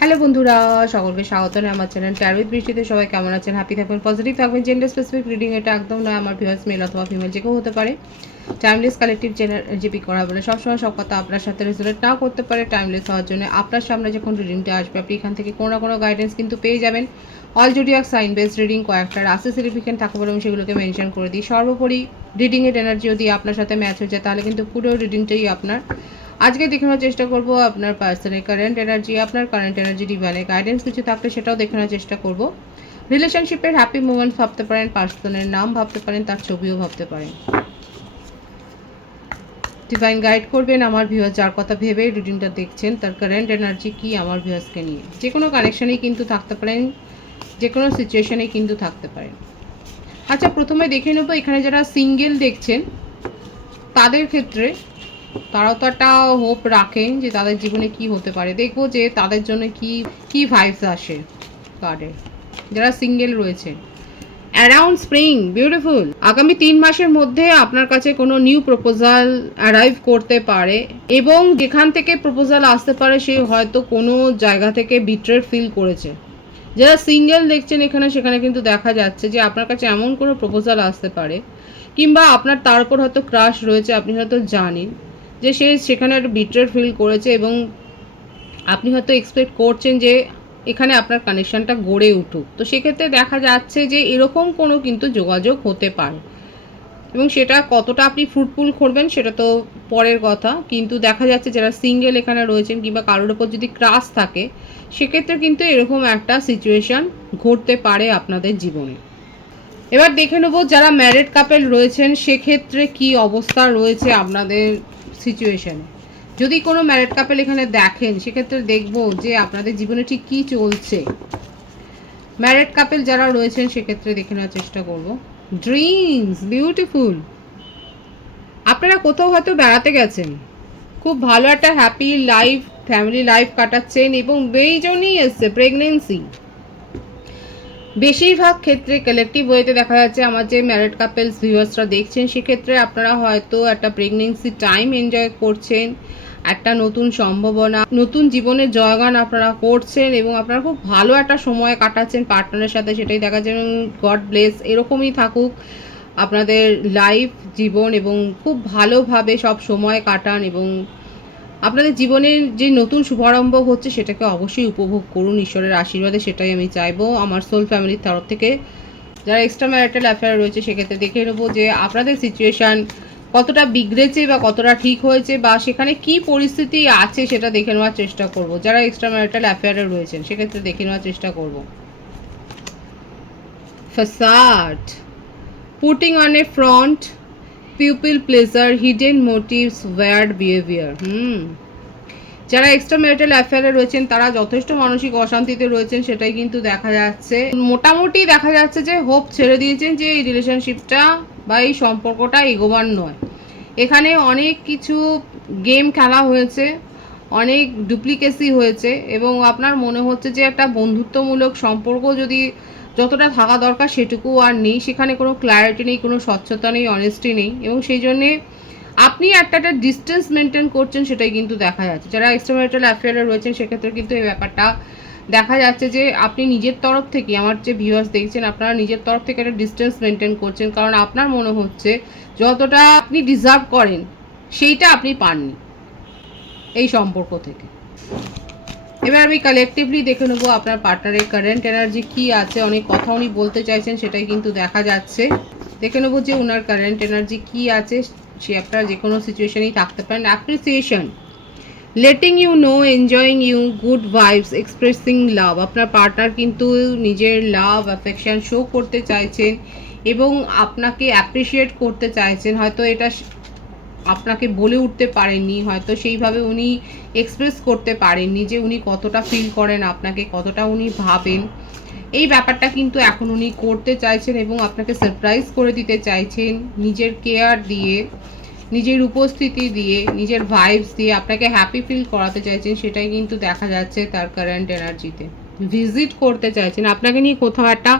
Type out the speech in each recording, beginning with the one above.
Hello বন্ধুরা, সকলকে স্বাগত জানাই আমার চ্যানেল ট্যারো উইথ বৃষ্টিতে। সবাই কেমন আছেন? হ্যাপি থাকবেন, পজিটিভ থাকবেন। জেন্ডার স্পেসিফিক রিডিং এটা একদম নয়। আমার ভিউয়ার্স মেল অথবা ফিমেল যে কেউ হতে পারে। টাইমলেস কালেকটিভ জিপি করা বলে সবসময় সব কথা আপনার সাথে রেজোনেট নাও করতে পারে। টাইমলেস হওয়ার জন্য আপনার সামনে যখন রিডিংটা আসবে আপনি এখান থেকে কোনো না কোনো গাইডেন্স কিন্তু পেয়ে যাবেন। All zodiac sign based reading, কয়েকটা রাশি সিগনিফিকেন্ট থাকবে এবং সেগুলোকে মেনশন করে দিই। সর্বোপরি রিডিংয়ের এনার্জি যদি আপনার সাথে ম্যাচ হয়ে যায় তাহলে কিন্তু পুরো রিডিংটাই আপনার। আজকে দেখানোর চেষ্টা করব আপনার পার্সনের কারেন্ট এনার্জি, আপনার কারেন্ট এনার্জি ডিভাইনে গাইডেন্স কিছু থাকলে সেটাও দেখানোর চেষ্টা করব। রিলেশনশিপের হ্যাপি মোমেন্টস ভাবতে পারেন, পার্সনের নাম ভাবতে পারেন, তার ছবিও ভাবতে পারেন। ডিভাইন গাইড করবেন আমার ভিউয়ার্স যার কথা ভেবে রিডিংটা দেখছেন, তার কারেন্ট এনার্জি কি আমার ভিউয়ার্সকে নিয়ে। যে কোনো কানেকশানেই কিন্তু থাকতে পারেন, যে কোনো সিচুয়েশনেই কিন্তু থাকতে পারেন। আচ্ছা, প্রথমে দেখে নেবো এখানে যারা সিঙ্গেল দেখছেন তাদের ক্ষেত্রে তারাও তো একটা হোপ রাখেন যে তাদের জীবনে কি হতে পারে। দেখবো যে তাদের জন্য কি কি ভাইবস আসে কার্ডে। যারা সিঙ্গেল রয়েছে, অ্যারাউন্ড স্প্রিং, বিউটিফুল। আগামী 3 মাসের মধ্যে আপনার কাছে কোনো নিউ প্রপোজাল অ্যারাইভ করতে পারে এবং যেখান থেকে প্রপোজাল আসতে পারে সে হয়তো কোনো জায়গা থেকে বিট্রেড ফিল করেছে। যারা সিঙ্গেল দেখছেন এখানে সেখানে কিন্তু দেখা যাচ্ছে যে আপনার কাছে এমন কোনো প্রপোজাল আসতে পারে কিংবা আপনার তার উপর হয়তো ক্রাশ রয়েছে, আপনি হয়তো জানেন যে সে সেখানে একটা বিট্রেড ফিল করেছে এবং আপনি হয়তো এক্সপেক্ট করছেন যে এখানে আপনার কানেকশানটা গড়ে উঠুক। তো সেক্ষেত্রে দেখা যাচ্ছে যে এরকম কোনো কিন্তু যোগাযোগ হতে পারে এবং সেটা কতটা আপনি ফ্রুটফুল করবেন সেটা তো পরের কথা। কিন্তু দেখা যাচ্ছে যারা সিঙ্গেল এখানে রয়েছেন কিংবা কারোর ওপর যদি ক্রাশ থাকে সেক্ষেত্রে কিন্তু এরকম একটা সিচুয়েশান ঘটতে পারে আপনাদের জীবনে। এবার দেখে নেব যারা ম্যারিড কাপেল রয়েছেন সেক্ষেত্রে কি অবস্থা রয়েছে আপনাদের সিচুয়েশানে। যদি কোনো ম্যারিড কাপেল এখানে দেখেন সেক্ষেত্রে দেখব যে আপনাদের জীবনে ঠিক কী চলছে। ম্যারিড কাপেল যারা রয়েছেন সেক্ষেত্রে দেখে নেওয়ার চেষ্টা করব। Dreams, beautiful. আপনারা কোথাও হয়তো বেড়াতে গেছেন, খুব ভালো একটা হ্যাপি লাইফ, ফ্যামিলি লাইফ কাটাচ্ছেন এবং বেইজনই এসছে প্রেগনেন্সি। বেশিরভাগ ক্ষেত্রে কালেকটিভ ওয়েতে দেখা যাচ্ছে আমার যে ম্যারিড কাপেলস ভিউয়ার্সরা দেখছেন সেক্ষেত্রে আপনারা হয়তো একটা প্রেগনেন্সি টাইম এনজয় করছেন, একটা নতুন সম্ভাবনা, নতুন জীবনের জয়গান আপনারা করছেন এবং আপনারা খুব ভালো একটা সময় কাটাচ্ছেন পার্টনারের সাথে, সেটাই দেখা যায়। গড ব্লেস, এরকমই থাকুক আপনাদের লাইফ, জীবন এবং খুব ভালোভাবে সব সময় কাটান এবং আপনাদের জীবনের যে নতুন শুভারম্ভ হচ্ছে সেটাকে অবশ্যই উপভোগ করুন ঈশ্বরের আশীর্বাদে, সেটাই আমি চাইবো আমার সোল ফ্যামিলির তরফ থেকে। যারা এক্সট্রা ম্যারিটাল অ্যাফেয়ার রয়েছে সেক্ষেত্রে দেখে নেবো যে আপনাদের সিচুয়েশান কতটা বিগড়েছে বা কতটা ঠিক হয়েছে বা সেখানে কি পরিস্থিতি আছে সেটা দেখে নেওয়ার চেষ্টা করব। যারা এক্সট্রা ম্যারিটাল অ্যাফেয়ারে রয়েছেন সেক্ষেত্রে দেখে নেওয়ার চেষ্টা করব। Facade, putting on a front, people pleaser, hidden motives, weird behaviour. যারা এক্সট্রা ম্যারিটাল অ্যাফেয়ারে রয়েছেন তারা যথেষ্ট মানসিক অশান্তিতে রয়েছেন সেটাই কিন্তু দেখা যাচ্ছে। মোটামুটি দেখা যাচ্ছে যে হোপ ছেড়ে দিয়েছেন যে এই রিলেশনশিপটা বা এই সম্পর্কটা এগোবার নয়। এখানে অনেক কিছু গেম খেলা হয়েছে, অনেক ডুপ্লিকেসি হয়েছে এবং আপনার মনে হচ্ছে যে একটা বন্ধুত্বমূলক সম্পর্ক যদি যতটা থাকা দরকার সেটুকু আর নেই, সেখানে কোনো ক্ল্যারিটি নেই, কোনো স্বচ্ছতা নেই, অনেস্টি নেই এবং সেই জন্যে আপনি একটা ডিস্টেন্স মেনটেন করছেন সেটাই কিন্তু দেখা যাচ্ছে। যারা এক্সট্রাম্যারিটাল অ্যাফেয়ারে রয়েছেন সেক্ষেত্রে কিন্তু এই ব্যাপারটা দেখা যাচ্ছে যে আপনি নিজের তরফ থেকে, আমার যে ভিউয়ার্স দেখছেন আপনারা নিজের তরফ থেকে একটা ডিস্টেন্স মেনটেন করছেন কারণ আপনার মনে হচ্ছে যতটা আপনি ডিজার্ভ করেন সেইটা আপনি পাননি এই সম্পর্ক থেকে। এবার আমি কালেকটিভলি দেখে নেবো আপনার পার্টনারের কারেন্ট এনার্জি কি আছে। অনেক কথা উনি বলতে চাইছেন সেটাই কিন্তু দেখা যাচ্ছে। দেখে নেবো যে ওনার কারেন্ট এনার্জি কি আছে। সে আপনারা যে কোনো সিচুয়েশনেই থাকতে পারেন। Appreciation, letting you know, enjoying you, good vibes, expressing love. আপনার পার্টনার কিন্তু নিজের লাভ অ্যাফেকশান শো করতে চাইছেন এবং আপনাকে অ্যাপ্রিসিয়েট করতে চাইছেন। হয়তো এটা আপনাকে বলে উঠতে পারেননি, হয়তো সেইভাবে উনি এক্সপ্রেস করতে পারেননি যে উনি কতটা ফিল করেন আপনাকে, কতটা উনি ভাবেন। এই ব্যাপারটা কিন্তু এখন উনি করতে চাইছেন এবং আপনাকে সারপ্রাইজ করে দিতে চাইছেন নিজের কেয়ার দিয়ে, নিজের উপস্থিতি দিয়ে, নিজের ভাইবস দিয়ে আপনাকে হ্যাপি ফিল করাতে চাইছেন সেটাই কিন্তু দেখা যাচ্ছে তার কারেন্ট এনার্জিতে। ভিজিট করতে চাইছেন, আপনাকে নিয়ে কোথাও একটা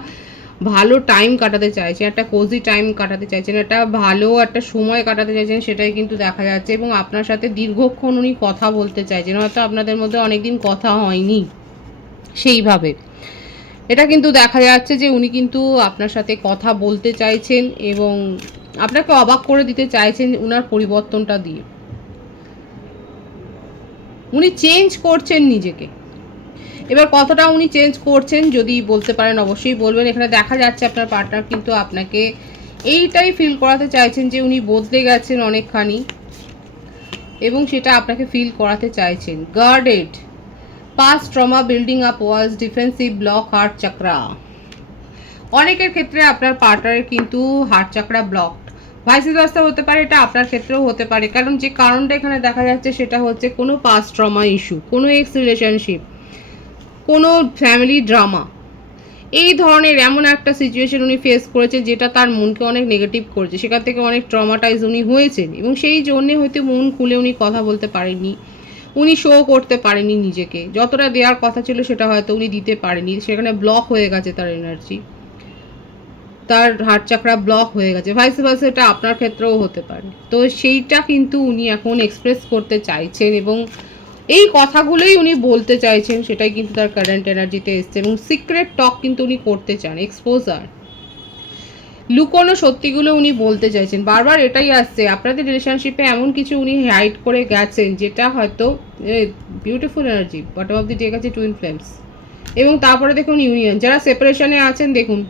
ভালো টাইম কাটাতে চাইছেন, একটা কোজি টাইম কাটাতে চাইছেন, একটা ভালো একটা সময় কাটাতে চাইছেন সেটাই কিন্তু দেখা যাচ্ছে এবং আপনার সাথে দীর্ঘক্ষণ উনি কথা বলতে চাইছেন। হয়তো আপনাদের মধ্যে অনেকদিন কথা হয়নি সেইভাবে এটা কিন্তু দেখা যাচ্ছে যে উনি কিন্তু আপনার সাথে কথা বলতে চাইছেন এবং আপনাকে অবাক করে দিতে চাইছেন উনার পরিবর্তনটা দিয়ে। উনি চেঞ্জ করছেন নিজেকে। এবার কতটা উনি চেঞ্জ করছেন যদি বলতে পারেন অবশ্যই বলবেন। এখানে দেখা যাচ্ছে আপনার পার্টনার কিন্তু আপনাকে এইটাই ফিল করাতে চাইছেন যে উনি বদলে গেছেন অনেকখানি এবং সেটা আপনাকে ফিল করাতে চাইছেন। Guarded, past trauma building up walls, defensive block, heart chakra. অনেকের ক্ষেত্রে আপনার পার্টনারের কিন্তু heart chakra block, vice versa হতে পারে, এটা আপনার ক্ষেত্রেও হতে পারে। কারণ যে কারণটা এখানে দেখা যাচ্ছে সেটা হচ্ছে কোনো পাস্ট ট্রমা ইস্যু, কোনো এক্স রিলেশনশিপ, কোনো ফ্যামিলি ড্রামা, এই ধরনের এমন একটা সিচুয়েশন উনি ফেস করেছেন যেটা তার মনকে অনেক নেগেটিভ করেছে, সেখান থেকে অনেক ট্রমাটাইজ উনি হয়েছেন এবং সেই জন্যে হয়তো মন খুলে উনি কথা বলতে পারেননি, উনি শো করতে পারেনি নিজেকে, যতটা দেওয়ার কথা ছিল সেটা হয়তো উনি দিতে পারেনি, সেখানে ব্লক হয়ে গেছে তার এনার্জি, তার হার্ট চাকরা ব্লক হয়ে গেছে। ভাইস ভার্সা এটা আপনার ক্ষেত্রেও হতে পারে। তো সেইটা কিন্তু উনি এখন এক্সপ্রেস করতে চাইছেন এবং এই কথাগুলোই উনি বলতে চাইছেন, সেটাই কিন্তু তার কারেন্ট এনার্জিতে এসছে এবং সিক্রেট টক কিন্তু উনি করতে চান, এক্সপোজার, লুকোনো সত্যিগুলো উনি বলতে চাইছেন। বারবার এটাই আসছে আপনাদের রিলেশনশিপে এমন কিছু উনি হাইড করে গেছেন যেটা হয়তো beautiful energy, bottom of the day আছে টুইন ফ্লেমস এবং তারপরে দেখুন ইউনিয়ন। যারা সেপারেশনে আছেন দেখুন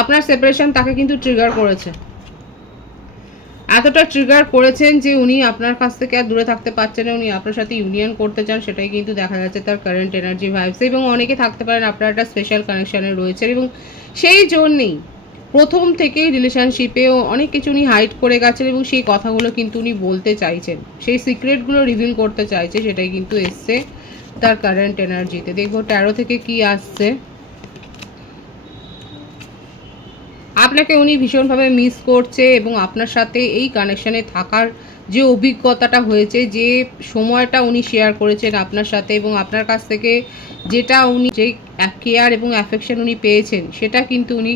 আপনার সেপারেশন তাকে কিন্তু ট্রিগার করেছে, এতটা ট্রিগার করেছেন যে উনি আপনার কাছ থেকে আর দূরে থাকতে পারছেন না, উনি আপনার সাথে ইউনিয়ন করতে চান, সেটাই কিন্তু দেখা যাচ্ছে তার কারেন্ট এনার্জি ভাইবস। এবং অনেকে থাকতে পারেন আপনার একটা স্পেশাল কানেকশানে রয়েছে এবং সেই জন্যেই প্রথম থেকেই রিলেশনশিপেও অনেক কিছু উনি হাইড করে গেছেন এবং সেই কথাগুলো কিন্তু উনি বলতে চাইছেন, সেই সিক্রেটগুলো রিভিল করতে চাইছে, সেটাই কিন্তু এসছে তার কারেন্ট এনার্জিতে। দেখবো ট্যারো থেকে কি আসছে। আপনাকে উনি ভীষণভাবে মিস করছে এবং আপনার সাথে এই কানেকশানে থাকার যে অভিজ্ঞতাটা হয়েছে, যে সময়টা উনি শেয়ার করেছেন আপনার সাথে এবং আপনার কাছ থেকে যেটা উনি যে কেয়ার এবং অ্যাফেকশন উনি পেয়েছেন সেটা কিন্তু উনি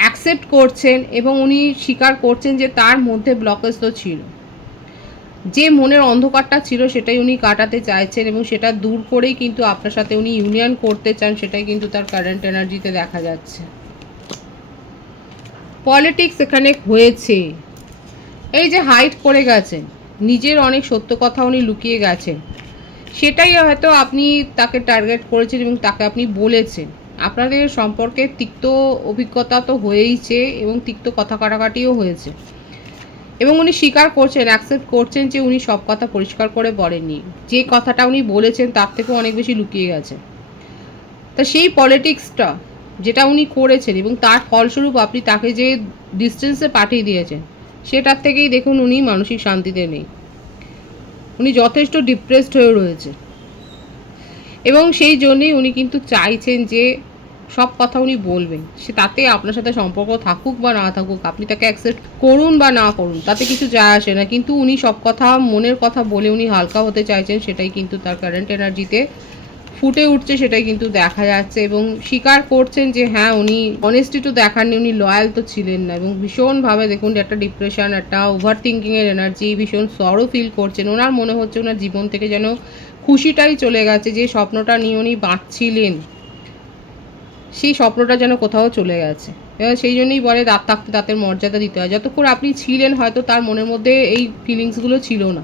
অ্যাকসেপ্ট করছেন এবং উনি স্বীকার করছেন যে তার মধ্যে ব্লকেজ তো ছিল, যে মনের অন্ধকারটা ছিল সেটাই উনি কাটাতে চাইছেন এবং সেটা দূর করেই কিন্তু আপনার সাথে উনি ইউনিয়ন করতে চান, সেটাই কিন্তু তার কারেন্ট এনার্জিতে দেখা যাচ্ছে। পলিটিক্স এখানে হয়েছে, এই যে হাইড করে গেছেন, নিজের অনেক সত্য কথা উনি লুকিয়ে গেছেন, সেটাই হয়তো আপনি তাকে টার্গেট করেছেন এবং তাকে আপনি বলেছেন। আপনাদের সম্পর্কে তিক্ত অভিজ্ঞতা তো হয়েইছে এবং তিক্ত কথা কাটাকাটিও হয়েছে এবং উনি স্বীকার করছেন, অ্যাকসেপ্ট করছেন যে উনি সব কথা পরিষ্কার করে বলেননি, যে কথাটা উনি বলেছেন তার থেকেও অনেক বেশি লুকিয়ে গেছে। তা সেই পলিটিক্সটা যেটা উনি করেছেন এবং তার ফলস্বরূপ আপনি তাকে যে ডিস্টেন্সে পাঠিয়ে দিয়েছেন, সেটার থেকেই দেখুন উনি মানসিক শান্তিতে নেই, উনি যথেষ্ট ডিপ্রেসড হয়ে রয়েছে এবং সেই জন্যেই উনি কিন্তু চাইছেন যে সব কথা উনি বলবেন, সে তাতে আপনার সাথে সম্পর্ক থাকুক বা না থাকুক, আপনি তাকে অ্যাকসেপ্ট করুন বা না করুন, তাতে কিছু যায় আসে না, কিন্তু উনি সব কথা মনের কথা বলে উনি হালকা হতে চাইছেন, সেটাই কিন্তু তার কারেন্ট এনার্জিতে ফুটে উঠছে, সেটাই কিন্তু দেখা যাচ্ছে এবং স্বীকার করছেন যে হ্যাঁ উনি অনেস্টি তো দেখাননি, উনি লয়াল তো ছিলেন না এবং ভীষণভাবে দেখুন একটা ডিপ্রেশন, একটা ওভার থিঙ্কিংয়ের এনার্জি, ভীষণ সরো ফিল করছেন, ওনার মনে হচ্ছে ওনার জীবন থেকে যেন খুশিটাই চলে গেছে, যে স্বপ্নটা নিয়ে উনি বাঁচছিলেন সেই স্বপ্নটা যেন কোথাও চলে গেছে। এবার সেই জন্যই বলে দাঁত থাকতে দাঁতের মর্যাদা দিতে হয়, যতক্ষণ আপনি ছিলেন হয়তো তার মনের মধ্যে এই ফিলিংসগুলো ছিল না,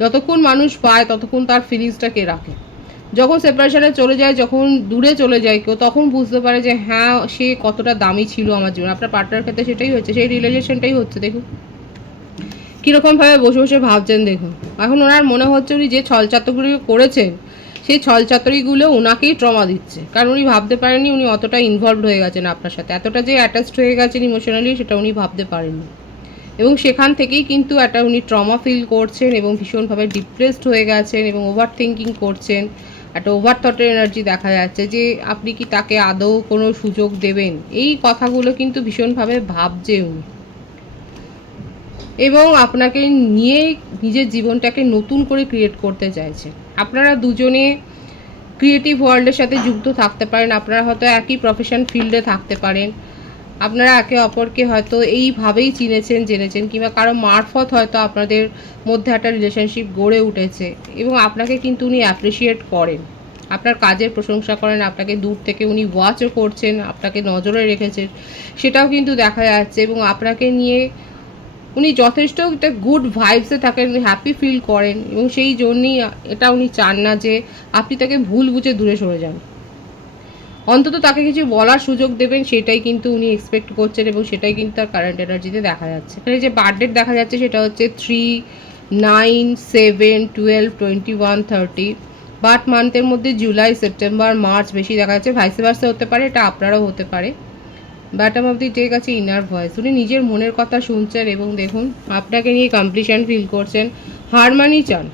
যতক্ষণ মানুষ পায় ততক্ষণ তার ফিলিংসটাকে রাখে, যখন সেপারেশনে চলে যায়, যখন দূরে চলে যায় কেউ, তখন বুঝতে পারে যে হ্যাঁ সে কতটা দামি ছিল আমার জীবনে। আপনার পার্টনার ক্ষেত্রে সেটাই হচ্ছে, সেই রিলেশনটাই হচ্ছে। দেখুন কীরকমভাবে বসে বসে ভাবছেন, দেখুন এখন ওনার মনে হচ্ছে উনি যে ছলচাতুরিগুলো করেছেন সেই ছলচাতুরিগুলো ওনাকেই ট্রমা দিচ্ছে, কারণ উনি ভাবতে পারেননি উনি অতটা ইনভলভড হয়ে গেছেন আপনার সাথে, এতটা যে অ্যাটাচড হয়ে গেছেন ইমোশনালি সেটা উনি ভাবতে পারেননি এবং সেখান থেকেই কিন্তু একটা উনি ট্রমা ফিল করছেন এবং ভীষণভাবে ডিপ্রেসড হয়ে গেছেন এবং ওভার থিঙ্কিং করছেন, একটা ওভার থটের এনার্জি দেখা যাচ্ছে যে আপনি কি তাকে আদৌ কোনো সুযোগ দেবেন, এই কথাগুলো কিন্তু ভীষণভাবে ভাবছে উনি এবং আপনাকে নিয়ে নিজের জীবনটাকে নতুন করে ক্রিয়েট করতে চাইছেন। আপনারা দুজনে ক্রিয়েটিভ ওয়ার্ল্ডের সাথে যুক্ত থাকতে পারেন, আপনারা হয়তো একই প্রফেশন ফিল্ডে থাকতে পারেন, আপনারা একে অপরকে হয়তো এইভাবেই চিনেছেন জেনেছেন কিংবা কারো মারফত হয়তো আপনাদের মধ্যে একটা রিলেশনশিপ গড়ে উঠেছে এবং আপনাকে কিন্তু উনি অ্যাপ্রিসিয়েট করেন, আপনার কাজের প্রশংসা করেন, আপনাকে দূর থেকে উনি ওয়াচও করছেন, আপনাকে নজরে রেখেছেন, সেটাও কিন্তু দেখা যাচ্ছে। এবং আপনাকে নিয়ে উনি যথেষ্ট একটা গুড ভাইবসে থাকেন, হ্যাপি ফিল করেন, এবং সেই জন্যই এটা উনি চান না যে আপনি তাকে ভুল বুঝে দূরে সরে যান। অন্তত তাকে কিছু বলার সুযোগ দেবেন, সেটাই কিন্তু উনি এক্সপেক্ট করছেন, এবং সেটাই কিন্তু তার কারেন্ট এনার্জিতে দেখা যাচ্ছে। এখানে যে বার্থডেট দেখা যাচ্ছে সেটা হচ্ছে 3, 9, 7, 12, 21, 30। বার্থ মান্থের মধ্যে জুলাই, সেপ্টেম্বর, মার্চ বেশি দেখা যাচ্ছে। ভাইস ভার্সা হতে পারে, এটা আপনারাও হতে পারে। বটম অফ দি ডেক আছে ইনার ভয়েস। উনি নিজের মনের কথা শুনছেন এবং দেখুন আপনাকে নিয়ে কমপ্লিশন ফিল করছেন, হারমানি চান,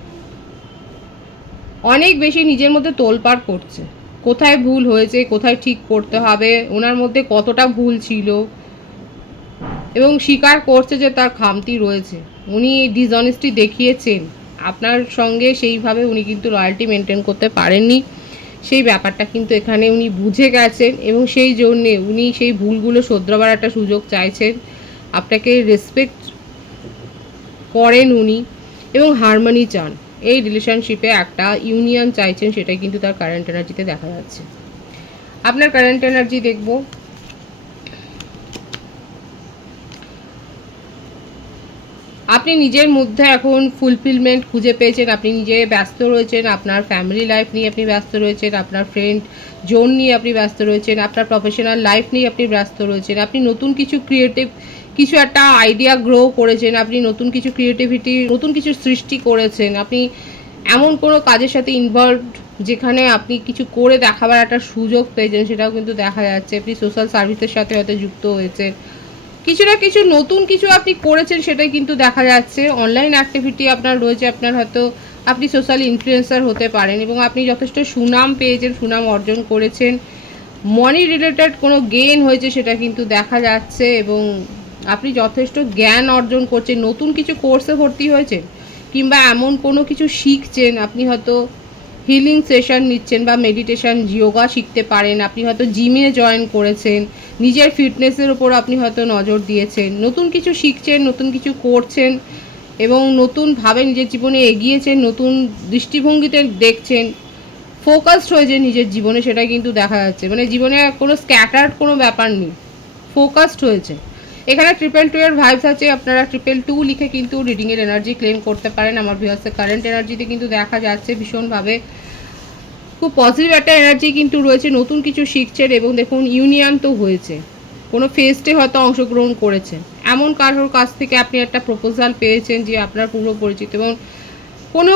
অনেক বেশি নিজের মধ্যে তোলপাড় করছে, কোথায় ভুল হয়েছে, কোথায় ঠিক করতে হবে, ওনার মধ্যে কতটা ভুল ছিল, এবং স্বীকার করছে যে তার খামতি রয়েছে। উনি ডিসঅনেস্টি দেখিয়েছেন আপনার সঙ্গে, সেইভাবে উনি কিন্তু লয়্যালটি মেনটেন করতে পারেননি, সেই ব্যাপারটা কিন্তু এখানে উনি বুঝে গেছেন, এবং সেই জন্যে উনি সেই ভুলগুলো শোধরাবার একটা সুযোগ চাইছেন। আপনাকে রেসপেক্ট করেন উনি, এবং হারমোনি চান। এই রিলেশনশিপে একটা ইউনিয়ন চাইছেন, সেটাই কিন্তু তার কারেন্ট এনার্জিতে দেখা যাচ্ছে। আপনার কারেন্ট এনার্জি দেখব। আপনি নিজের মধ্যে এখন ফুলফিলমেন্ট খুঁজে পেয়েছেন, আপনি নিজে ব্যস্ত রয়েছেন, আপনার ফ্যামিলি লাইফ নিয়ে আপনি ব্যস্ত রয়েছেন, আপনার ফ্রেন্ড জোন নিয়ে আপনি ব্যস্ত রয়েছেন, আপনার প্রফেশনাল লাইফ নিয়ে আপনি ব্যস্ত রয়েছেন, আপনি নতুন কিছু ক্রিয়েটিভ কিছু একটা আইডিয়া গ্রো করেছেন, আপনি নতুন কিছু ক্রিয়েটিভিটি, নতুন কিছু সৃষ্টি করেছেন, আপনি এমন কোনো কাজের সাথে ইনভলভড যেখানে আপনি কিছু করে দেখাবার একটা সুযোগ পেয়েছেন, সেটাও কিন্তু দেখা যাচ্ছে। আপনি সোশ্যাল সার্ভিসের সাথে হয়তো যুক্ত হয়েছেন, কিছু না কিছু নতুন কিছু আপনি করেছেন, সেটাই কিন্তু দেখা যাচ্ছে। অনলাইন অ্যাক্টিভিটি আপনার রয়েছে, আপনার হয়তো আপনি সোশ্যাল ইনফ্লুয়েন্সার হতে পারেন, এবং আপনি যথেষ্ট সুনাম পেয়েছেন, সুনাম অর্জন করেছেন, মানি রিলেটেড কোনো গেইন হয়েছে সেটা কিন্তু দেখা যাচ্ছে, এবং আপনি যথেষ্ট জ্ঞান অর্জন করছেন, নতুন কিছু কোর্সে ভর্তি হয়েছেন, কিংবা এমন কোনো কিছু শিখছেন, আপনি হয়তো হিলিং সেশন নিচ্ছেন বা মেডিটেশন যোগা শিখতে পারেন, আপনি হয়তো জিমে জয়েন করেছেন, নিজের ফিটনেসের উপর আপনি হয়তো নজর দিয়েছেন, নতুন কিছু শিখছেন, নতুন কিছু করছেন, এবং নতুনভাবে নিজের জীবনে এগিয়েছেন, নতুন দৃষ্টিভঙ্গিতে দেখছেন, ফোকাসড হয়েছে নিজের জীবনে, সেটাই কিন্তু দেখা যাচ্ছে। মানে জীবনে কোনো স্ক্যাটার্ড কোনো ব্যাপার নেই, ফোকাসড হয়েছে। এখানে 222 এর ভাইবস আছে, আপনারা 222 লিখে কিন্তু রিডিংয়ের এনার্জি ক্লেম করতে পারেন। আমার ভিউয়ার্সের কারেন্ট এনার্জিতে কিন্তু দেখা যাচ্ছে ভীষণভাবে খুব পজিটিভ একটা এনার্জি কিন্তু রয়েছে, নতুন কিছু শিখছেন, এবং দেখুন ইউনিয়ন তো হয়েছে, কোনো ফেস্টে হয়তো অংশগ্রহণ করেছেন, এমন কারোর কাছ থেকে আপনি একটা প্রপোজাল পেয়েছেন যে আপনার পূর্ব পরিচিত, এবং কোনো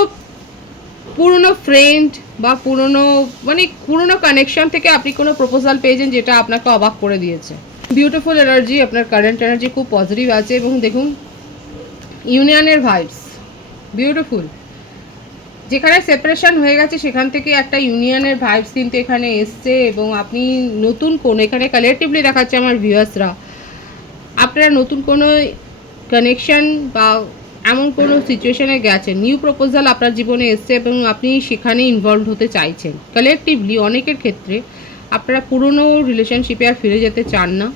পুরনো ফ্রেন্ড বা পুরনো কানেকশন থেকে আপনি কোনো প্রপোজাল পেয়েছেন যেটা আপনাকে অবাক করে দিয়েছে। বিউটিফুল এনার্জি, আপনার কারেন্ট এনার্জি খুব পজিটিভ আছে, এবং দেখুন ইউনিয়নের ভাইবস বিউটিফুল। যেখানে সেপারেশন হয়ে গেছে সেখান থেকে একটা ইউনিয়নের ভাইবস কিন্তু এখানে এসছে, এবং আপনি নতুন কোনো, এখানে কালেকটিভলি দেখাচ্ছে আমার ভিউয়ার্সরা, আপনারা নতুন কোনো কানেকশন বা এমন কোনো সিচুয়েশনে গেছেন, নিউ প্রপোজাল আপনার জীবনে এসছে, এবং আপনি সেখানে ইনভলভ হতে চাইছেন। কালেকটিভলি অনেকের ক্ষেত্রে আপনারা পুরনো রিলেশনশিপে আর ফিরে যেতে চান না,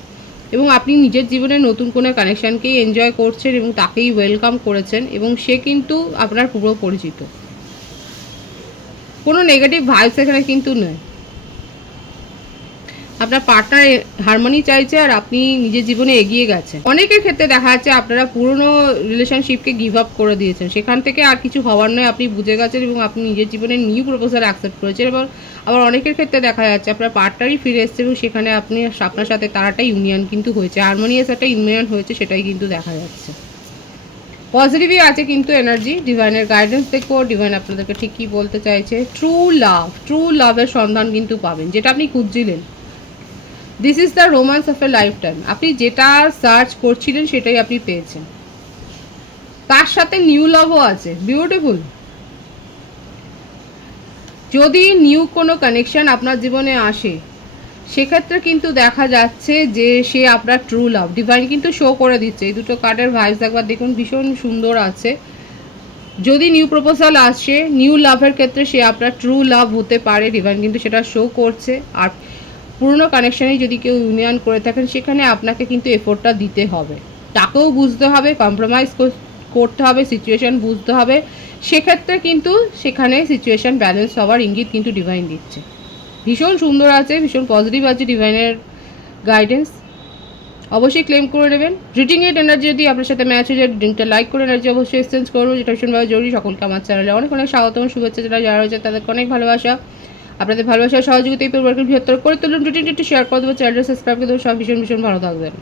এবং আপনি নিজের জীবনে নতুন কোনো কানেকশানকেই এনজয় করছেন, এবং তাকেই ওয়েলকাম করেছেন, এবং সে কিন্তু আপনার পূর্ব পরিচিত। কোনো নেগেটিভ ভাইবস এখানে কিন্তু নয়। আপনার পার্টনার হারমোনি চাইছে, আর আপনি নিজের জীবনে এগিয়ে গেছেন। অনেকের ক্ষেত্রে দেখা যাচ্ছে আপনারা পুরনো রিলেশনশিপকে গিভ আপ করে দিয়েছেন, সেখান থেকে আর কিছু হওয়ার নয়, আপনি বুঝে গেছেন, এবং আপনি নিজের জীবনে নিউ প্রপোজাল অ্যাকসেপ্ট করেছেন। এবং আবার অনেকের ক্ষেত্রে দেখা যাচ্ছে আপনার পার্টনারই ফিরে এসছে, এবং সেখানে আপনার সাথে তার একটা ইউনিয়ন কিন্তু হয়েছে, হারমোনিয়াস একটা ইউনিয়ন হয়েছে, সেটাই কিন্তু দেখা যাচ্ছে। পজিটিভই আছে কিন্তু এনার্জি। ডিভাইনের গাইডেন্স দেখবো, ডিভাইন আপনাদেরকে ঠিক কী বলতে চাইছে। ট্রু লাভের সন্ধান কিন্তু পাবেন, যেটা আপনি খুঁজছিলেন। This is the romance of a lifetime. আপনি যেটা সার্চ করছিলেন সেটাই আপনি পেয়েছেন, তার সাথে নিউ লাভও আছে। বিউটিফুল। যদি নিউ কোনো কানেকশন আপনার জীবনে আসে, সেক্ষেত্রে কিন্তু দেখা যাচ্ছে যে সে আপনার ট্রু লাভ। ডিভাইন কিন্তু শো করে দিচ্ছে, এই দুটো কার্ডের ভাইবস একবার দেখুন, ভীষণ সুন্দর আছে। যদি নিউ প্রপোজাল আসে, নিউ লাভের ক্ষেত্রে সে আপনার ট্রু লাভ হতে পারে, ডিভাইন কিন্তু সেটা শো করছে। আর পুরনো কানেকশানে যদি কেউ ইউনিয়ন করে থাকেন, সেখানে আপনাকে কিন্তু এফোর্টটা দিতে হবে, তাকেও বুঝতে হবে, কম্প্রোমাইজ করতে হবে, সিচুয়েশান বুঝতে হবে, সেক্ষেত্রে কিন্তু সেখানে সিচুয়েশান ব্যালেন্স হওয়ার ইঙ্গিত কিন্তু ডিভাইন দিচ্ছে। ভীষণ সুন্দর আছে, ভীষণ পজিটিভ আছে ডিভাইনের গাইডেন্স। অবশ্যই ক্লেম করে নেবেন। রিডিং এর এনার্জি যদি আপনার সাথে ম্যাচ হয়ে যায়, রিডিংটা লাইক করে এনার্জি অবশ্যই এক্সচেঞ্জ করবো, যেটা ভীষণভাবে জরুরি। সকলকে আমার চ্যানেলে অনেক অনেক স্বাগতম, শুভেচ্ছা। যারা রয়েছে তাদেরকে অনেক ভালোবাসা। আপনাদের ভালোবাসার সহযোগিতা এই পরিবারকে বৃহত্তর করে তুলুন। রিডিংটি একটু শেয়ার করে দেবো, চ্যানেলটা সাবস্ক্রাইব করে দেবো। সব ভীষণ ভীষণ ভালো থাকবেন।